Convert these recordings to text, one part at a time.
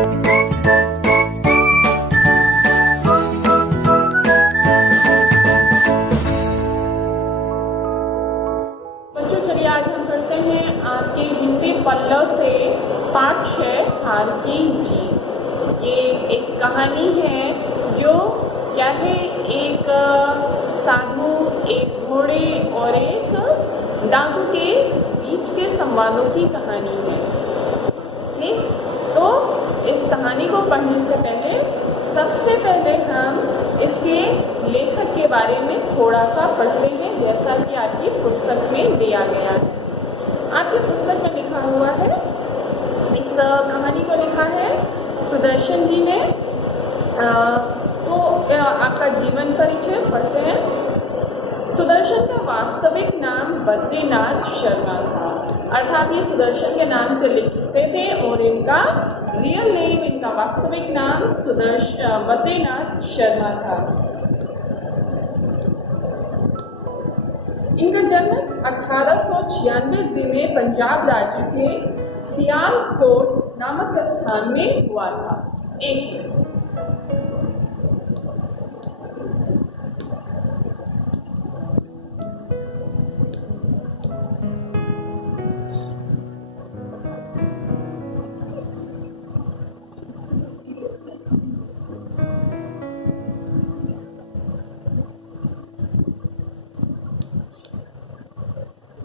बच्चों चलिए आज हम करते हैं आपके हिंदी पल्लव से पाठ 6 हार की जीत। ये एक कहानी है जो क्या है, एक साधु, एक घोड़े और एक डाकू के बीच के संवादों की कहानी है। ठीक, तो इस कहानी को पढ़ने से पहले सबसे पहले हम इसके लेखक के बारे में थोड़ा सा पढ़ते हैं, जैसा कि आपकी पुस्तक में दिया गया है। आपकी पुस्तक में लिखा हुआ है, इस कहानी को लिखा है सुदर्शन जी ने। तो आपका जीवन परिचय पढ़ते हैं। सुदर्शन का वास्तविक नाम बद्रीनाथ शर्मा था, अर्थात ये सुदर्शन के नाम से लिखते थे और इनका रियल नेम, इनका वास्तविक नाम बद्रीनाथ शर्मा था। इनका जन्म 1896 ईस्वी में पंजाब राज्य के सियालकोट नामक स्थान में हुआ था। एक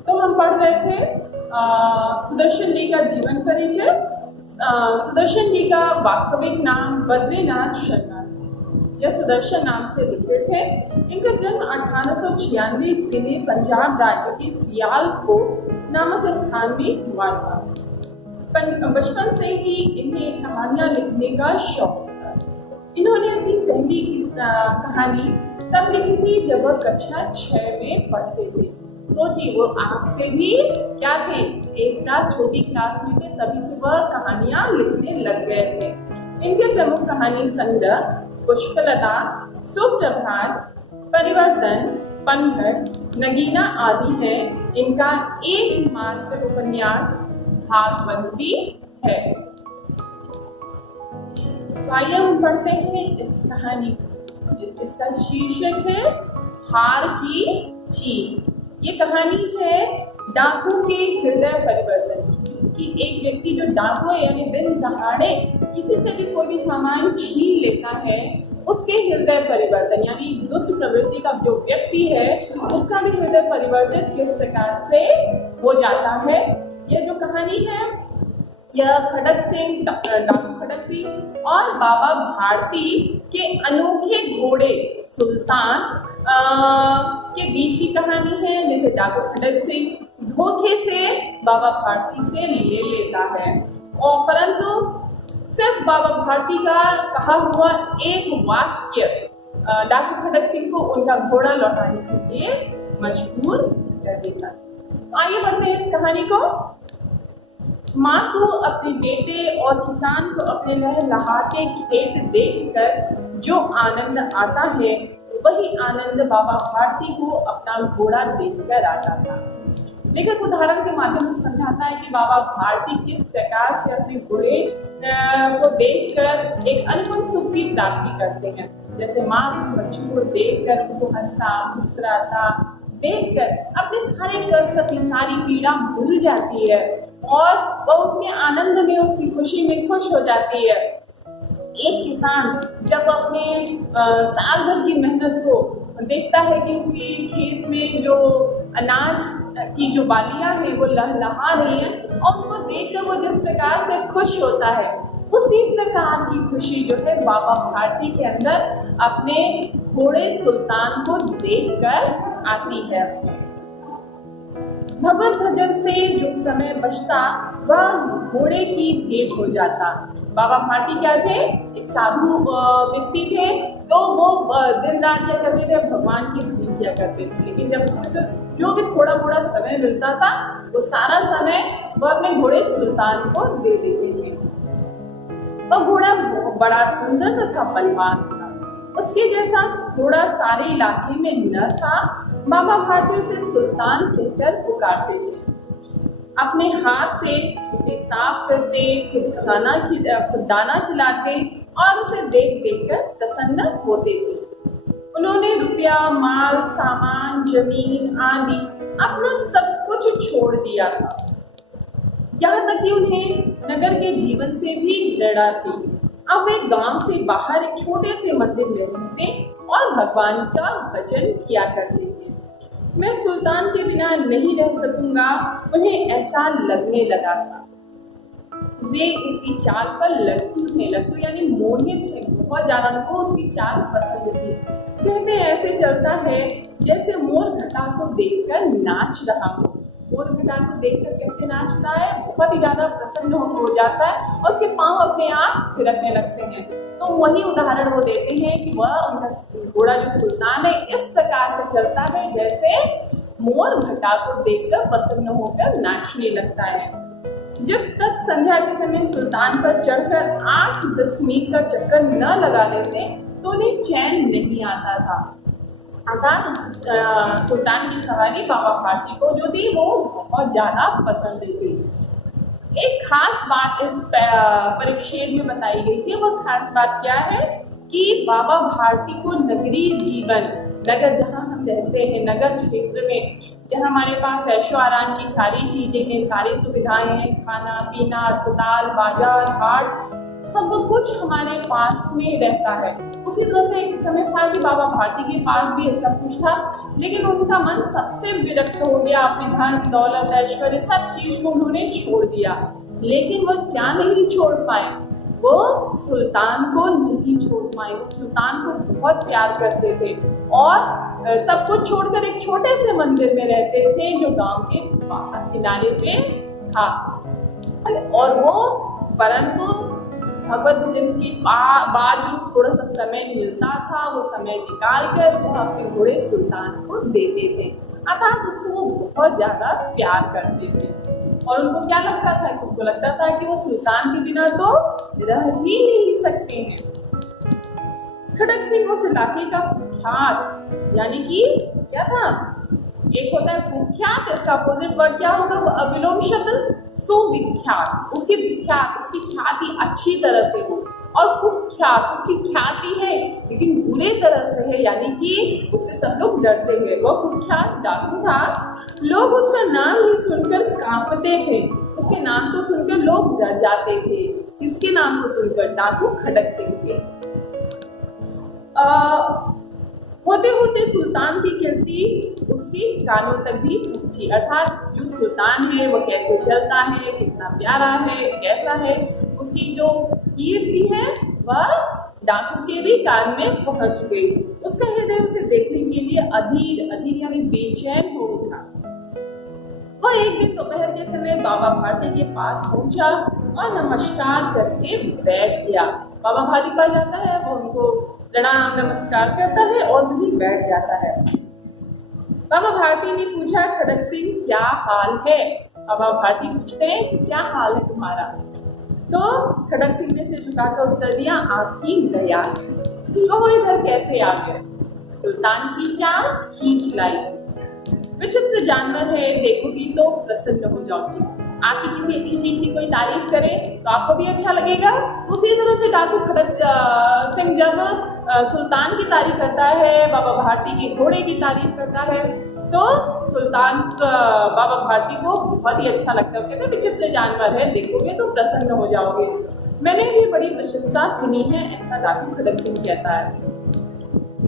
तो हम पढ़ रहे थे सुदर्शन जी का जीवन परिचय। सुदर्शन जी का वास्तविक नाम बद्रीनाथ शर्मा था, यह सुदर्शन नाम से लिखते थे। इनका जन्म 1896 ईस्वी में पंजाब राज्य के सियालकोट नामक स्थान में हुआ था। बचपन से ही इन्हें कहानियां लिखने का शौक था। इन्होंने अपनी पहली कहानी तब लिखी थी जब वह कक्षा 6 में पढ़ते थे। सोचिए, वो आपसे भी क्या थे, एक क्लास छोटी क्लास में थे, तभी से वह कहानियां लिखने लग गए थे। इनके प्रमुख कहानी संग्रह पुष्पलता, सुप्रभात, परिवर्तन, पनघट, नगीना आदि है। इनका एकमात्र उपन्यास भागवती है। आइए हम पढ़ते हैं इस कहानी जिसका शीर्षक है हार की जीत। ये कहानी है डाकू के हृदय परिवर्तन की। एक व्यक्ति जो डाकू है, यानी दिन दहाड़े किसी से भी कोई भी सामान छीन लेता है, उसके हृदय परिवर्तन यानी दुष्ट प्रवृत्ति का जो व्यक्ति है उसका भी हृदय परिवर्तित किस प्रकार से हो जाता है। यह जो कहानी है यह खड़क सिंह, डाकू खड़क सिंह और बाबा भारती के अनोखे घोड़े सुल्तान के बीच की कहानी है। जैसे डाकू खड़क सिंह धोखे से बाबा भारती से ले लेता है, और परंतु सिर्फ बाबा भारती का कहा हुआ एक वाक्य डाकू खड़क सिंह को उनका घोड़ा लौटाने के लिए मजबूर कर देता है। आइए बढ़ते हैं इस कहानी को। माँ को अपने बेटे और किसान को अपने लहलहाते खेत देखकर जो आनंद आता है, वही आनंद बाबा भारती को अपना घोड़ा देखकर आता था। लेखक उदाहरण के माध्यम से समझाता है कि बाबा भारती किस प्रकार से अपने घोड़े को देखकर एक अनुपम सुख की प्राप्ति करते हैं। जैसे माँ अपने बच्चों को देखकर उनको हंसता मुस्कुराता देखकर अपने सारे कष्ट, अपनी सारी पीड़ा भूल जाती है और वह उसके आनंद में, उसकी खुशी में खुश हो जाती है। एक किसान जब अपने साल भर की मेहनत को देखता है कि उसके खेत में जो अनाज की जो बालियां हैं वो लहलहा रही हैं और उनको देखकर वो जिस प्रकार से खुश होता है, उसी प्रकार की खुशी जो है बाबा भारती के अंदर अपने घोड़े सुल्तान को देखकर आती है। भगवत भजन से जो समय बचता वह घोड़े की भेंट हो जाता। बाबा भारती क्या थे, एक साधु व्यक्ति थे, तो वो दिन रात क्या करते थे, भगवान की भजन किया करते थे। लेकिन जब उसमें से जो भी थोड़ा थोड़ा समय मिलता था वो सारा समय वह अपने घोड़े सुल्तान को दे देते थे। वह घोड़ा बड़ा सुंदर तथा बलवान था, उसके जैसा घोड़ा सारे इलाके में न था। बाबा भारती उसे सुल्तान कहकर पुकारते थे। अपने हाथ से उसे साफ करते, खुद दाना खिलाते और उसे देख देख कर प्रसन्न होते थे। उन्होंने रुपया, माल, सामान, जमीन आदि अपना सब कुछ छोड़ दिया था। यहाँ तक कि उन्हें नगर के जीवन से भी घृणा थी। अब वे गांव से बाहर एक छोटे से मंदिर में रहते और भगवान का भजन किया करते थे। मैं सुल्तान के बिना नहीं रह सकूंगा, उन्हें ऐसा लगने लगा था। वे उसकी चाल पर लट्टू थे, लट्टू यानी मोहित थे, बहुत ज्यादा उनको उसकी चाल पसंद थी। कहते ऐसे चलता है जैसे मोर घटा को देखकर नाच रहा हो। मोर घटा को देखकर कैसे नाचता है, बहुत ही ज्यादा प्रसन्न हो जाता है और उसके पांव अपने आप थिरकने लगते हैं। तो वही उदाहरण वो देते हैं कि वह उनका घोड़ा जो सुल्तान है इस प्रकार से चलता है जैसे मोर घटा को देखकर प्रसन्न होकर नाचने लगता है। जब तक संध्या के समय सुल्तान पर चढ़कर 8-10 मील का चक्कर न लगा लेते तो उन्हें चैन नहीं आता था। अर्थात सुल्तान की सवारी बाबा भारती को जो थी वो बहुत ज्यादा पसंद थी। एक खास बात इस परिच्छेद में बताई गई थी। वो खास बात क्या है कि बाबा भारती को नगरीय जीवन, नगर जहाँ हम रहते हैं, नगर क्षेत्र में जहाँ हमारे पास ऐशो आराम की सारी चीजें हैं, सारी सुविधाएं हैं, खाना पीना, अस्पताल, बाजार, हाट, सब कुछ हमारे पास में रहता है। उसी तरह से एक समय था कि बाबा भारती के पास भी सब कुछ था, लेकिन उनका मन सबसे विरक्त हो गया। अपने धन दौलत ऐश्वर्य सब चीज को उन्होंने छोड़ दिया। लेकिन वह क्या नहीं छोड़ पाए, वो सुल्तान को नहीं छोड़ पाए। वो सुल्तान को बहुत प्यार करते थे और सब कुछ छोड़कर एक छोटे से मंदिर में रहते थे जो गांव के किनारे पे था। और वो परंतु भगवत भजन के बाद जो थोड़ा सा समय मिलता था वो समय निकाल कर वो अपने घोड़े सुल्तान को देते थे। अर्थात उसको वो बहुत ज्यादा प्यार करते थे और उनको क्या लगता था, उनको लगता था कि वो सुल्तान के बिना तो रह ही नहीं सकते हैं। खड़क सिंह उस इलाके का कुख्यात, यानी कि क्या था, एक होता है कुख्यात, इसका अपोजिट वर्ड क्या होगा, वो अविलोम शब्द सुविख्यात, उसकी विख्यात, उसकी ख्याति अच्छी तरह से हो, और कुख्यात उसकी ख्याति है लेकिन बुरे तरह से है, यानी कि उससे सब लोग डरते हैं। वो कुख्यात डाकू था, लोग उसका नाम ही सुनकर कांपते थे। उसके नाम को सुनकर लोग डर जाते थे। किसके नाम को सुनकर? डाकू खड़क सिंह के। होते होते सुल्तान की कीर्ति उसके कानों तक भी पहुंची। अर्थात जो सुल्तान है वो कैसे चलता है, कितना प्यारा है, कैसा है, उसकी जो कीर्ति है वह डाकू के भी कान में पहुंच गई। उसका हृदय उसे देखने के लिए अधीर अधीर यानी बेचैन हो उठा। वह एक दिन दोपहर के समय बाबा भारती के पास पहुंचा और नमस्कार करके बैठ गया। बाबा भारती पास जाता है, वो उनको प्रणाम नमस्कार करता है और वहीं बैठ जाता है। बाबा भारती ने पूछा, खड़क सिंह क्या हाल है? बाबा भारती पूछते हैं कि क्या हाल है तुम्हारा? तो खड़क सिंह ने सिर झुकाकर उत्तर दिया, आपकी दया है। तो वो इधर कैसे आ गए? सुल्तान की चाल खींच लाई। विचित्र जानवर है, देखोगी तो प्रसन्न हो जाओगी। आपकी किसी अच्छी चीज की कोई तारीफ करे तो आपको भी अच्छा लगेगा। उसी तरह से डाकू खड़क सिंह जब सुल्तान की तारीफ करता है, बाबा भारती के घोड़े की तारीफ करता है, तो सुल्तान बाबा भारती को बहुत ही अच्छा लगता है। कहते विचित्र जानवर है, देखोगे तो प्रसन्न हो जाओगे। मैंने भी बड़ी प्रशंसा सुनी है, ऐसा डाकू खड़क सिंह कहता है।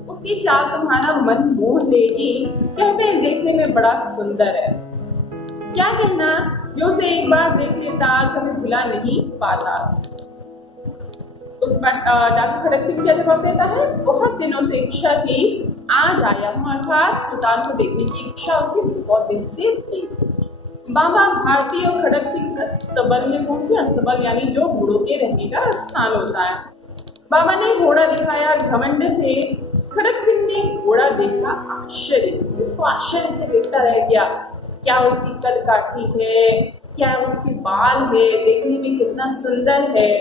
उसकी चाल तुम्हारा मन मोह लेगी। कहते हैं देखने में बड़ा सुंदर है। क्या कहना, जो उसे एक बार देख लेता कभी भुला नहीं पाता। उस पर डाकू खड़क सिंह क्या जवाब देता है, बहुत दिनों से इच्छा थी, आज आया हूँ। अर्थात सुल्तान को देखने की इच्छा उसकी बहुत दिन से थी। बाबा भारती और खड़क सिंह अस्तबल में पहुंचे। अस्तबल यानी जो घोड़ों के रहने का स्थान होता है। बाबा ने घोड़ा दिखाया घमंड से। खड़क सिंह ने घोड़ा देखा आश्चर्य से, उसको आश्चर्य से देखता रह गया। क्या उसकी कद काठी है, क्या उसके बाल है, देखने में कितना सुंदर है।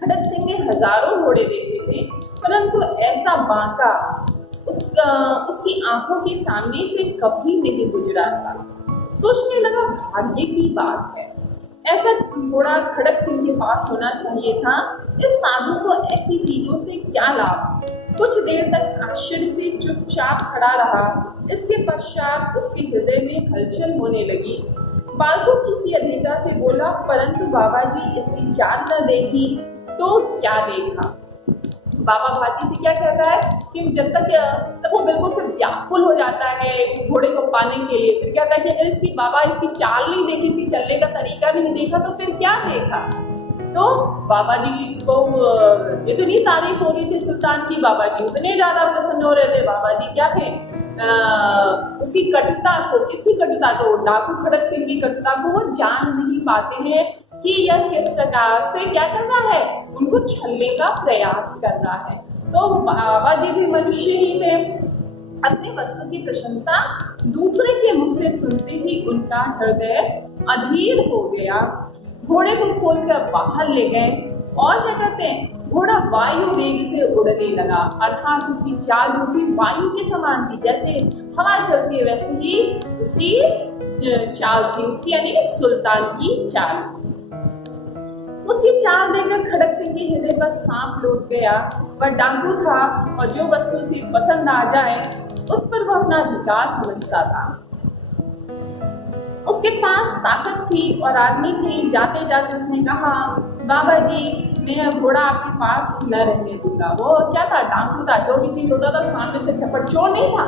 खड़क सिंह ने हजारों घोड़े देखे थे, परंतु ऐसा बांका उसकी आंखों के सामने से कभी नहीं गुजरा था। सोचने लगा भाग्य की बात है, ऐसा घोड़ा खड़क सिंह के पास होना चाहिए था। इस साधु को ऐसी चीजों से क्या लाभ। कुछ देर तक आश्चर्य से चुपचाप खड़ा रहा। इसके पश्चात उसके हृदय में हलचल होने लगी। बालको किसी अधिका से बोला, परंतु बाबा जी इसकी चाल न देखी तो क्या देखा। बाबा भारती से क्या कहता है कि जब तक वो बिल्कुल से व्याकुल हो जाता है इस घोड़े को पाने के लिए। फिर कहता है कि अगर इसकी बाबा इसकी चाल नहीं देखी, इसकी चलने का तरीका नहीं देखा तो फिर क्या देखा। तो बाबा जी को जितनी तारीफ हो रही थी सुल्तान की, बाबा जी उतने ज्यादा प्रसन्न हो रहे थे। बाबा जी क्या थे, उसकी कटुता को, किसकी कटुता को, डाकू खड़क सिंह की कटुता को वो जान नहीं पाते हैं कि यह किस प्रकार से क्या कर रहा है, उनको छलने का प्रयास कर रहा है। तो बाबा जी भी मनुष्य ही थे। अपने वस्तु की प्रशंसा दूसरे के मुख से सुनते ही उनका हृदय अधीर हो गया। घोड़े को खोलकर बाहर ले गए और क्या कहते हैं, घोड़ा वायु वेग से उड़ने लगा, अर्थात उसकी चाल भी वायु के समान थी। जैसे हवा चलती है वैसे ही उसकी चाल थी, उसकी यानी सुल्तान की चाल। उसकी चाल देखकर खड़क सिंह के हृदय पर सांप लौट गया। वह डाकू था और जो वस्तु उसे पसंद आ जाए उस पर वह अपना अधिकार समझता था। उसके पास ताकत थी और आदमी थी। जाते जाते उसने कहा, बाबा जी मैं घोड़ा आपके पास न रहने दूंगा। वो क्या था, डाकू था। जो भी चीज होता था सामने से झपट, चोर नहीं था।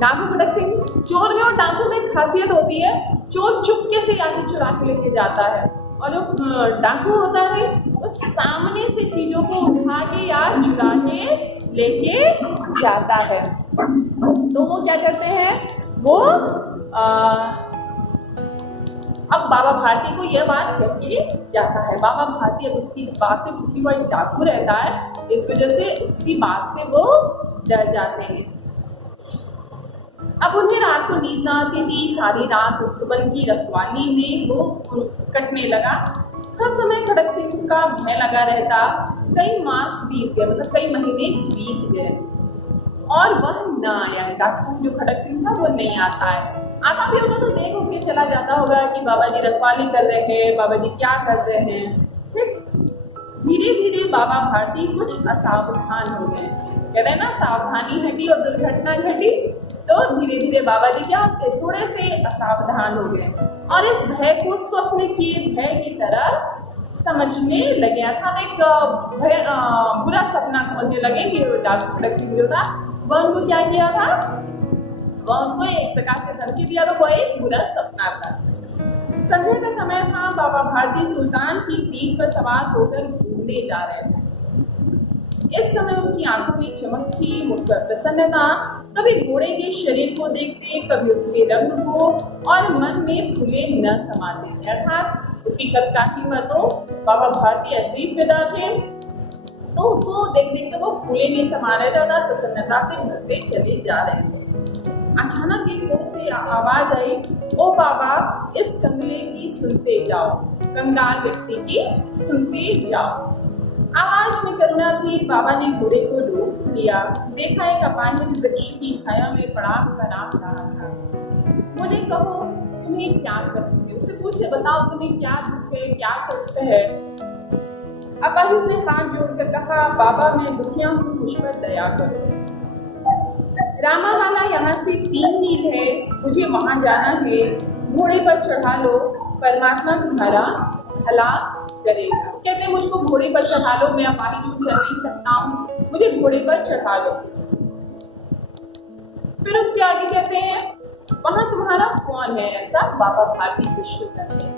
डाकू खड़क सिंह, चोर में और डाकू में खासियत होती है, चोर चुपके से आके चुरा के लेके जाता है और जो डाकू होता है वो सामने से चीजों को उठा के या चुरा के लेके जाता है। तो वो क्या करते हैं, वो अब बाबा भारती को यह बात कह के जाता है। बाबा भारती अब उसकी इस बात से, चूंकि वह डाकू रहता है इस वजह से उसकी बात से वो डर जाते हैं। अब उन्हें रात को नींद न आती थी। सारी रात अस्तबल की रखवाली में वो कटने लगा। हर समय खड़क सिंह का भय लगा रहता। कई मास बीत गए, मतलब कई महीने बीत गए और वह न आया। डाकू जो खड़क सिंह था वो नहीं आता है। आता भी होगा तो देख के चला जाता होगा कि बाबा जी रखवाली कर रहे हैं, बाबा जी क्या कर रहे हैं। फिर धीरे धीरे बाबा भारती कुछ असावधान हो गए। कहते हैं ना, सावधानी हटी और दुर्घटना घटी। तो धीरे धीरे बाबा जी क्या होते, थोड़े से असावधान हो गए और इस भय को स्वप्न के भय की तरह समझने लगे। अर्थात एक बुरा सपना समझने लगे कि डाकू खड़क सिंह जो था वह उनको क्या किया था, वह उनको एक प्रकार से धमकी दिया था। वह एक बुरा सपना था। संध्या का समय था। बाबा भारती सुल्तान की पीठ पर सवार होकर घूमने जा रहे थे। इस समय उनकी आंखों में चमक थी, मुख पर प्रसन्नता। कभी घोड़े के शरीर को देखते, कभी उसके रंग को, और मन में फूले न समाते थे। अर्थात उसकी कदकाठी में तो बाबा भारती ऐसे ही फिदा थे, तो उसको देख देख के वो फूले नहीं समा रहे थे, प्रसन्नता से भरते चले जा रहे थे। अचानक एक ओर से आवाज आई, ओ बाबा इस कंगले की सुनते जाओ, कंगाल व्यक्ति की सुनते जाओ। आवाज में करुणा थी। बाबा ने घोड़े को रोक लिया। देखा एक अपाहिज वृक्ष की छाया में पड़ा हुआ राम रहा था। बोले, कहो तुम्हें क्या कष्ट है। उससे पूछे, बताओ तुम्हें क्या दुख है, क्या कष्ट है। अपाहिज ने हाथ जोड़कर कहा, बाबा मैं दुखिया हूँ, मुझ पर दया करो। रामा वाला यहाँ से 3 मील है, मुझे वहां जाना है। घोड़े पर चढ़ा लो, परमात्मा तुम्हारा भला करेगा। कहते हैं मुझको घोड़े पर चढ़ा लो, मैं अपाहिज हूँ, चल नहीं सकता हूँ, मुझे घोड़े पर चढ़ा लो। फिर उसके आगे कहते हैं, वहां तुम्हारा कौन है ऐसा। बाबा भारती प्रश्न करते हैं।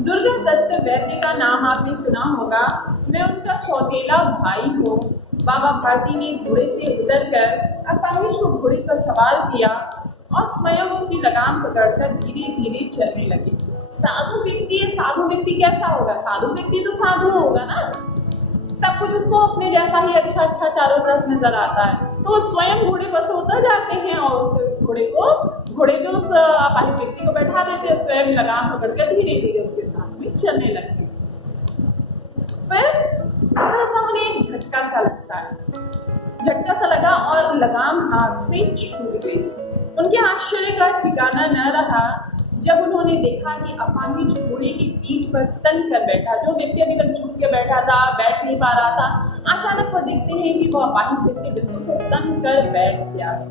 दुर्गा दत्त वैद्य का नाम आपने सुना होगा, मैं उनका सौतेला भाई हूँ। बाबा भारती ने घोड़े से उतरकर अपाहिज को घोड़े पर सवार किया और स्वयं उसकी लगाम पकड़कर धीरे धीरे चलने लगे। साधु व्यक्ति है, साधु व्यक्ति कैसा होगा, साधु व्यक्ति तो साधु होगा ना, सब कुछ उसको अपने जैसा ही अच्छा अच्छा चारों तरफ नजर आता है। तो स्वयं घोड़े पर से उतर जाते हैं और उस घोड़े पे उस अपाहिज व्यक्ति को बैठा देते हैं, स्वयं लगाम पकड़कर धीरे धीरे उसके साथ में चलने लगते हैं। फिर सहसा उन्हें एक झटका सा लगता है, झटका सा लगा और लगाम हाथ से छूट गई। उनके आश्चर्य का ठिकाना न रहा। जब उन्होंने देखा कि अपाहिज घोड़े की पीठ पर तन कर बैठा, जो व्यक्ति अभी तक झुक के बैठा था, बैठ नहीं पा रहा था, अचानक वो देखते हैं कि वो अपाहिज व्यक्ति बिल्कुल से तन कर बैठ गया है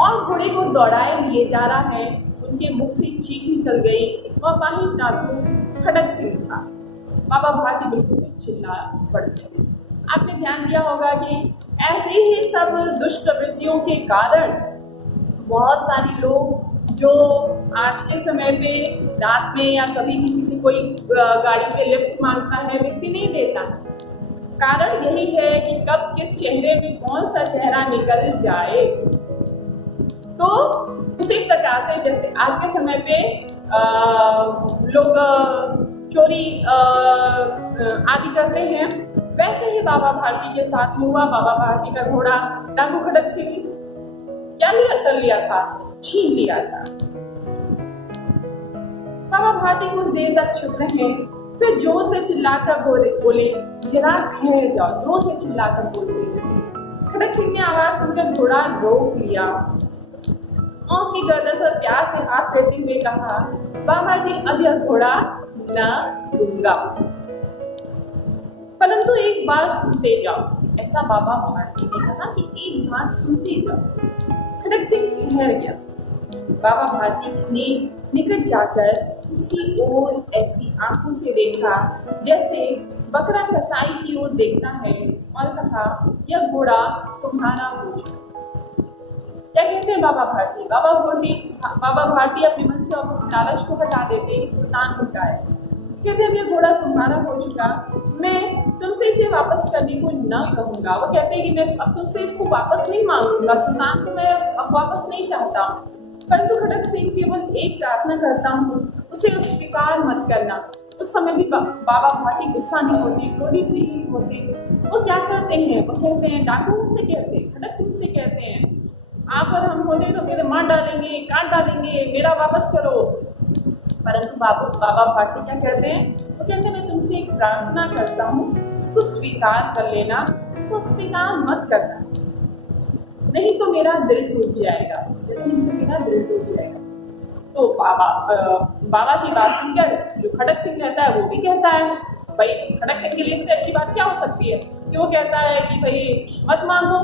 और घोड़े को दौड़ाए लिए जा रहा है। उनके मुख से चीख निकल गई। वो अपाहिज डाकू खड़क सिंह था। बाबा भारती बिल्कुल से चिल्ला पड़ते। आपने ध्यान दिया होगा कि ऐसे ही सब दुष्प्रवृत्तियों के कारण बहुत सारे लोग जो आज के समय पे रात में या कभी किसी से कोई गाड़ी पे लिफ्ट मांगता है, व्यक्ति नहीं देता। कारण यही है कि कब किस चेहरे में कौन सा चेहरा निकल जाए। तो उसी प्रकार से जैसे आज के समय पे लोग चोरी आदि करते हैं, वैसे ही बाबा भारती के साथ हुआ। बाबा भारती का घोड़ा डाकू खड़क सिंह क्या कर लिया था, छीन लिया था। बाबा भारती कुछ देर तक चुप रहे, फिर जोर से चिल्लाकर बोले, जरा ठहर जाओ। जोर से चिल्लाकर बोले। खड़क सिंह ने आवाज सुनकर घोड़ा रोक लिया और उसकी गर्दन पर प्यार से हाथ फेरते हुए कहा, बाबा जी अब यह घोड़ा न दूंगा, परंतु एक बात सुनते जाओ। ऐसा बाबा भारती ने कहा कि एक बात सुनते जाओ। खड़क सिंह ठहर गया। बाबा भारती ने निकट जाकर उसकी ओर ऐसी आंखों से देखा जैसे बकरा कसाई की ओर देखता है और कहा, यह घोड़ा तुम्हारा हो चुका। क्या कहते हैं बाबा भारती? बाबा भारती अपने मन से और उस लालच को हटा देते हैं, सुल्तान हटाए। कहते हैं यह घोड़ा तुम्हारा हो चुका, मैं तुमसे इसे वापस करने को न कहूंगा। वो कहते हैं कि मैं अब तुमसे इसको वापस नहीं मांगूंगा, सुल्तान को मैं अब वापस नहीं चाहता, परंतु खड़क सिंह केवल एक प्रार्थना करता हूँ, उसे स्वीकार मत करना। उस समय भी बाबा भारती गुस्सा नहीं होते, क्रोधित नहीं होते। वो क्या करते हैं? वो कहते हैं, डाकू से कहते हैं, खड़क सिंह से कहते हैं, आप और हम होते तो कहते मार डालेंगे, काट डालेंगे, मेरा वापस करो। परंतु बाबा भारती क्या कहते हैं? वो कहते हैं मैं तुमसे एक प्रार्थना करता हूँ, उसको स्वीकार कर लेना, उसको स्वीकार मत करना, नहीं तो मेरा दिल टूट जाएगा, नहीं तो मेरा दिल टूट जाएगा। तो बाबा की बात सुनकर जो खड़क सिंह रहता है वो भी कहता है, भाई खड़क सिंह के लिए इससे अच्छी बात क्या हो सकती है कि वो कहता है कि भाई मत मांगो।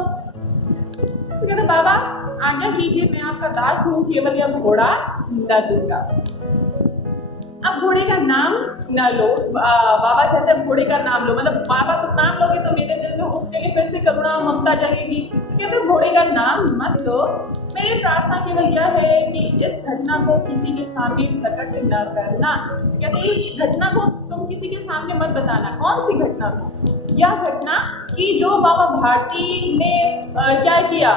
तो कहते बाबा आज्ञा कीजिए, मैं आपका दास हूँ, केवल यह घोड़ा न दूंगा। अब घोड़े का नाम न लो। बाबा कहते हैं घोड़े का नाम लो, मतलब बाबा तो नाम लोगे तो मेरे दिल में उसके लिए फिर से करुणा और ममता जगेगी। कहते हैं घोड़े का नाम मत लो, मेरी प्रार्थना केवल यह है कि इस घटना को किसी के सामने प्रकट न करना। कहते हैं इस घटना को तुम किसी के सामने मत बताना। कौन सी घटना को? यह घटना कि जो बाबा भारती ने क्या किया,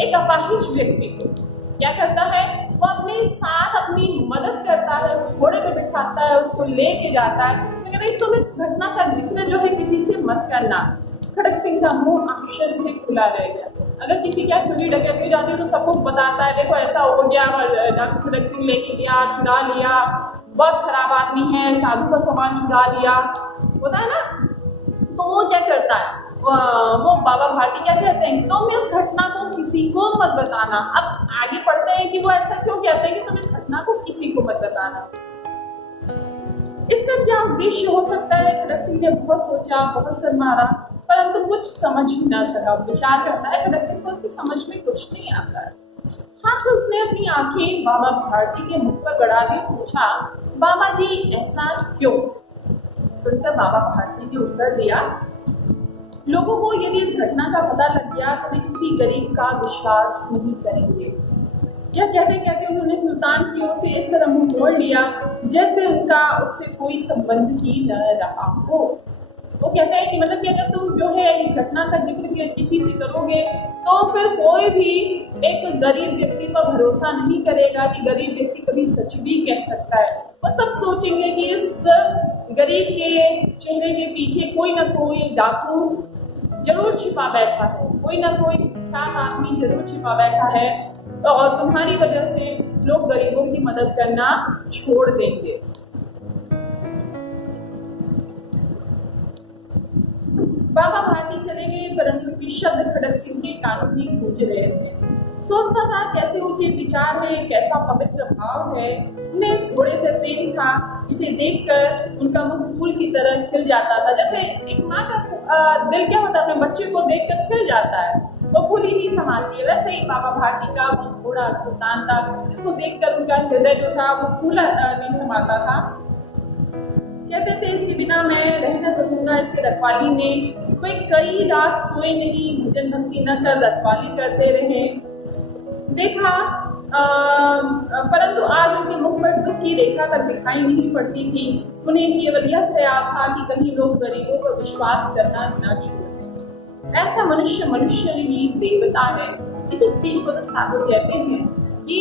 एक अपाहिज व्यक्ति को क्या करता है, वो अपने साथ अपनी मदद करता है, उस घोड़े पे बिठाता है, उसको लेके जाता है। तो कहते हैं तुम इस घटना का जिक्र जो है किसी से मत करना। खड़क सिंह का मुंह आश्चर्य से खुला रह गया। अगर किसी क्या चोरी डकैती हो जाती है तो सबको बताता है, देखो ऐसा हो गया, डॉक्टर खड़क सिंह लेके गया, चुरा लिया, बहुत खराब आदमी है, साधु का सामान चुरा लिया, होता है ना। तो वो क्या करता है, वो बाबा भारती क्या कहते हैं, तुम इस घटना को किसी को मत बताना। अब आगे पढ़ते हैं कि वो ऐसा क्यों कहते हैं कि तुम इस घटना को किसी को मत बताना। इसका क्या उद्देश्य हो सकता है? खड़क सिंह ने बहुत सोचा, बहुत सर मारा, परंतु कुछ समझ न सका। विचार करता है खड़क सिंह को, उसकी समझ में कुछ नहीं आता है। हाँ, तो उसने अपनी आंखें बाबा भारती के मुख पर गड़ा दी, पूछा, बाबा जी ऐसा क्यों? सुनकर बाबा भारती ने उत्तर दिया, लोगों को यदि इस घटना का पता लग गया तो वे किसी गरीब का विश्वास नहीं करेंगे। यह कहते कहते उन्होंने सुल्तान की ओर से इस तरह मुंह मोड़ लिया जैसे उनका उससे कोई संबंध ही न रहा हो। वो कहता है कि मतलब कि अगर तुम जो है इस घटना का जिक्र किसी से करोगे तो फिर कोई भी एक गरीब व्यक्ति पर भरोसा नहीं करेगा कि गरीब व्यक्ति कभी सच भी कह सकता है। वो सब सोचेंगे कि इस गरीब के चेहरे के पीछे कोई ना कोई डाकू जरूर छिपा बैठा है, कोई ना कोई ख्यात आदमी जरूर छिपा बैठा है, तो और तुम्हारी वजह से लोग गरीबों की मदद करना छोड़ देंगे। बाबा भारती चले गए, परंतु उनके शब्द खड़क सिंह के कानों में गूंज रहे थे। सोचता था कैसे ऊंचे विचार है, कैसा पवित्र भाव है। उन्हें इस घोड़े से प्रेम था, इसे देखकर उनका मुख फूल की तरह खिल जाता था। जैसे एक माँ का दिल क्या होता है, अपने बच्चे को देखकर खिल जाता है, वो फूल ही नहीं समाती है। वैसे ही बाबा भारती का वो घोड़ा सुल्तान था, जिसको देखकर उनका हृदय जो था वो फूला नहीं समाता था। कहते थे इसके बिना मैं रह न सकूंगा, इसके रखवाली में कोई कई रात सोए नहीं, भजन भक्ति न कर रखवाली करते रहे। देखा परंतु आज उनके मुख पर दुख की रेखा तक दिखाई नहीं पड़ती थी। उन्हें केवल यह ख्याल था कि कहीं लोग गरीबों पर विश्वास करना न छोड़ दें। ऐसा मनुष्य मनुष्य ही देवता है। इसी चीज को तो साधु कहते हैं कि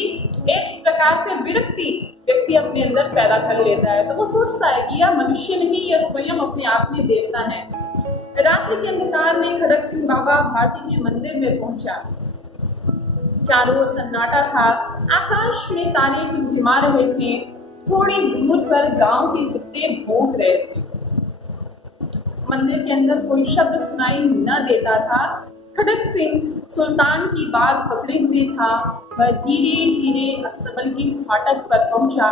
एक प्रकार से विरक्ति व्यक्ति अपने अंदर पैदा कर लेता है, तो वो सोचता है कि यह मनुष्य नहीं, यह स्वयं अपने आप में देवता है। रात्रि के अंधकार में खड़क सिंह बाबा भारती के मंदिर में पहुंचा। चारों ओर सन्नाटा था, आकाश में तारे टिमटिमा रहे थे, थोड़ी दूर पर गांव के कुत्ते भौंक रहे थे। मंदिर के अंदर कोई शब्द सुनाई न देता था। खड़क सिंह सुल्तान की बात पकड़े हुए था। वह धीरे धीरे अस्तबल के फाटक पर पहुंचा।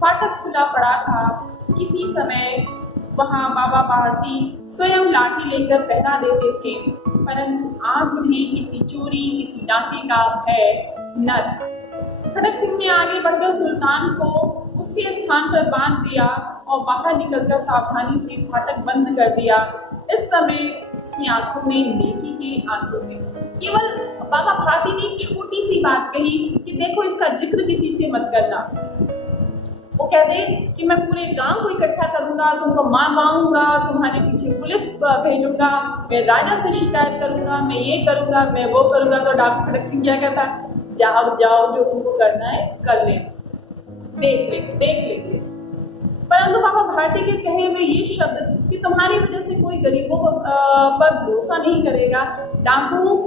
फाटक खुला पड़ा था। किसी समय वहां बाबा भारती स्वयं लाठी लेकर पहरा देते थे, परंतु आज भी किसी चोरी किसी डाके का भय न था। खड़क सिंह ने आगे बढ़कर सुल्तान को उसके स्थान पर बांध दिया और बाहर निकलकर सावधानी से फाटक बंद कर दिया। इस समय उसकी आंखों में नेकी के आंसू थे। केवल बाबा भारती ने एक छोटी सी बात कही कि देखो इसका जिक्र किसी से मत करना। वो कहते कि मैं पूरे गांव को इकट्ठा करूंगा, तुमको मारवाऊंगा, तुम्हारे पीछे पुलिस भेजूंगा, मैं राजा से शिकायत करूंगा, मैं ये करूंगा, मैं वो करूंगा। तो डॉक्टर खड़क सिंह क्या कहता, जाओ जाओ जो तुमको करना है कर ले, देख लेंगे। परंतु बाबा भारती के कहे हुए ये शब्द कि तुम्हारी वजह से कोई गरीबों पर भरोसा नहीं करेगा, डाकू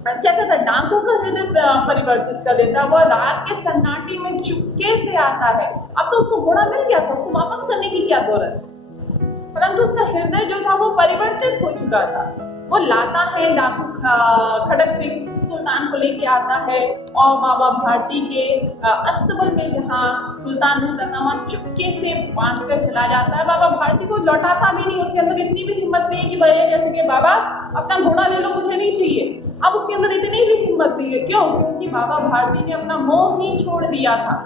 क्या कहता है, डाकू का हृदय परिवर्तित कर देता है। वह रात के सन्नाटे में चुपके से आता है। अब तो उसको घोड़ा मिल गया था, उसको वापस करने की क्या जरूरत, परंतु उसका हृदय जो था वो परिवर्तित हो चुका था। वो लाता है डाकू खड़क सिंह सुल्तान को लेके आता है और बाबा भारती के अस्तबल में जहाँ सुल्तान रहता था वहाँ चुपके से बांध कर चला जाता है। बाबा भारती को लौटाता भी नहीं, उसके अंदर इतनी भी हिम्मत नहीं कि भैया जैसे कि बाबा अपना घोड़ा ले लो, मुझे नहीं चाहिए। अब उसके अंदर इतनी भी हिम्मत नहीं है। क्यों? क्योंकि बाबा भारती ने अपना मोह ही छोड़ दिया था,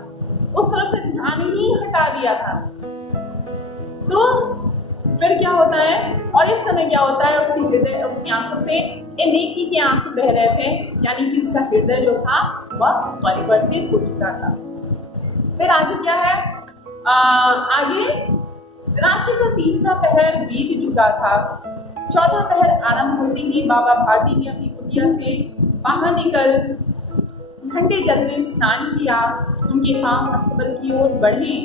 उस तरफ से ध्यान ही हटा दिया था। तो फिर क्या होता है, और इस समय क्या होता है, उसकी हृदय उसकी आंखों से नेकी के आंसू बह रहे थे, यानी कि उसका हृदय जो था वह परिवर्तित हो चुका था। फिर आगे क्या है, आगे रात्रि का तीसरा पहर बीत चुका था। चौथा पहर आरंभ होते ही बाबा भारती ने अपनी कुटिया से बाहर निकल ठंडे जल में स्नान किया। उनके पांव अस्तबल की ओर बढ़े,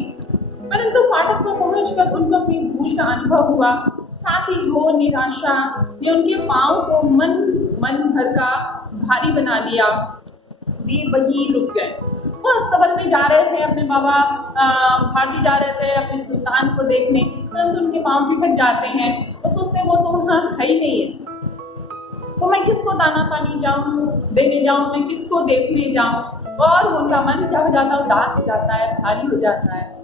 परंतु फाटक पर पहुंचकर उनको अपनी भूल का अनुभव हुआ। साथ ही घोर निराशा ने उनके पांव को मन भर का भारी बना दिया। वे वहीं रुक गए। वो अस्तबल में जा रहे थे, अपने बाबा भारती जा रहे थे अपने सुल्तान को देखने, परंतु उनके पांव ठिठक जाते हैं। वो सोचते वो तो वहाँ है ही नहीं है, तो मैं किसको दाना पानी देने जाऊँ, मैं किसको देखने जाऊँ। और उनका मन क्या हो जाता है, उदास हो जाता है, भारी हो जाता है।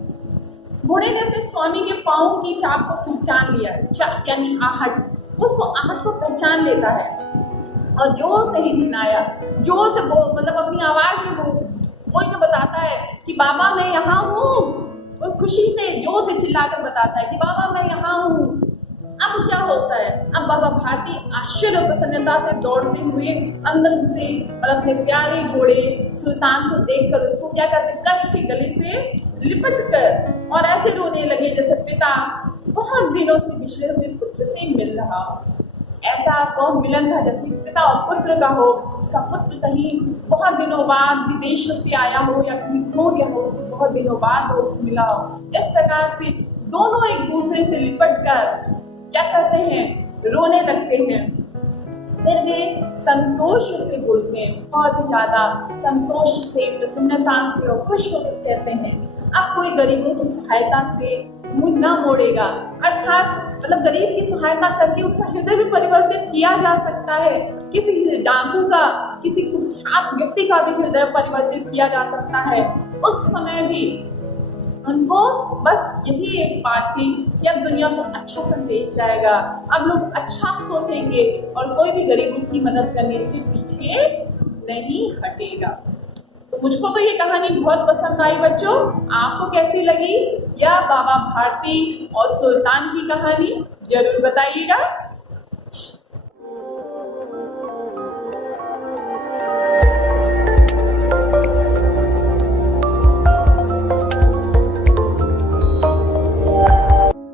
घोड़े ने अपने स्वामी के पाँव की चाप को पहचान लिया, चाप यानी आहट, उसको आहट को पहचान लेता है और जोर से ही धिनाया, जोर से मतलब अपनी आवाज में बोल के बताता है कि बाबा मैं यहाँ हूँ। और खुशी से जोर से चिल्लाकर बताता है कि बाबा मैं यहाँ हूँ। अब क्या होता है, अब बाबा भारती आश्चर्य और प्रसन्नता से दौड़ते हुए अंदर घुसे और अपने प्यारे घोड़े सुल्तान को देखकर उसको क्या करते, कस के गले से लिपट कर और ऐसे रोने लगे जैसे पिता बहुत दिनों से बिछड़े हुए पुत्र से मिल रहा हो। ऐसा कौन मिलन था जैसे पिता और पुत्र का हो, उसका पुत्र कहीं बहुत दिनों बाद विदेश से आया हो या कहीं खो गया हो, उसको बहुत दिनों बाद वो उसको मिला हो। इस प्रकार से दोनों एक दूसरे से लिपट कर क्या करते हैं, रोने लगते हैं। फिर वे संतोष से बोलते हैं, बहुत ही ज्यादा संतोष से, प्रसन्नता से और खुश होकर कहते हैं अब कोई गरीबों की सहायता से मुंह न मोड़ेगा। अर्थात मतलब गरीब की सहायता करके उसका हृदय भी परिवर्तित किया जा सकता है। किसी डाकू का, किसी कुख्यात व्यक्ति का भी हृदय परिवर्तित किया जा सकता है। उस समय भी उनको बस यही एक बात थी कि अब दुनिया को अच्छा संदेश जाएगा, अब लोग अच्छा सोचेंगे और कोई भी गरीबों की मदद करने से पीछे नहीं हटेगा। तो मुझको तो ये कहानी बहुत पसंद आई बच्चों, आपको कैसी लगी? यह बाबा भारती और सुल्तान की कहानी जरूर बताइएगा।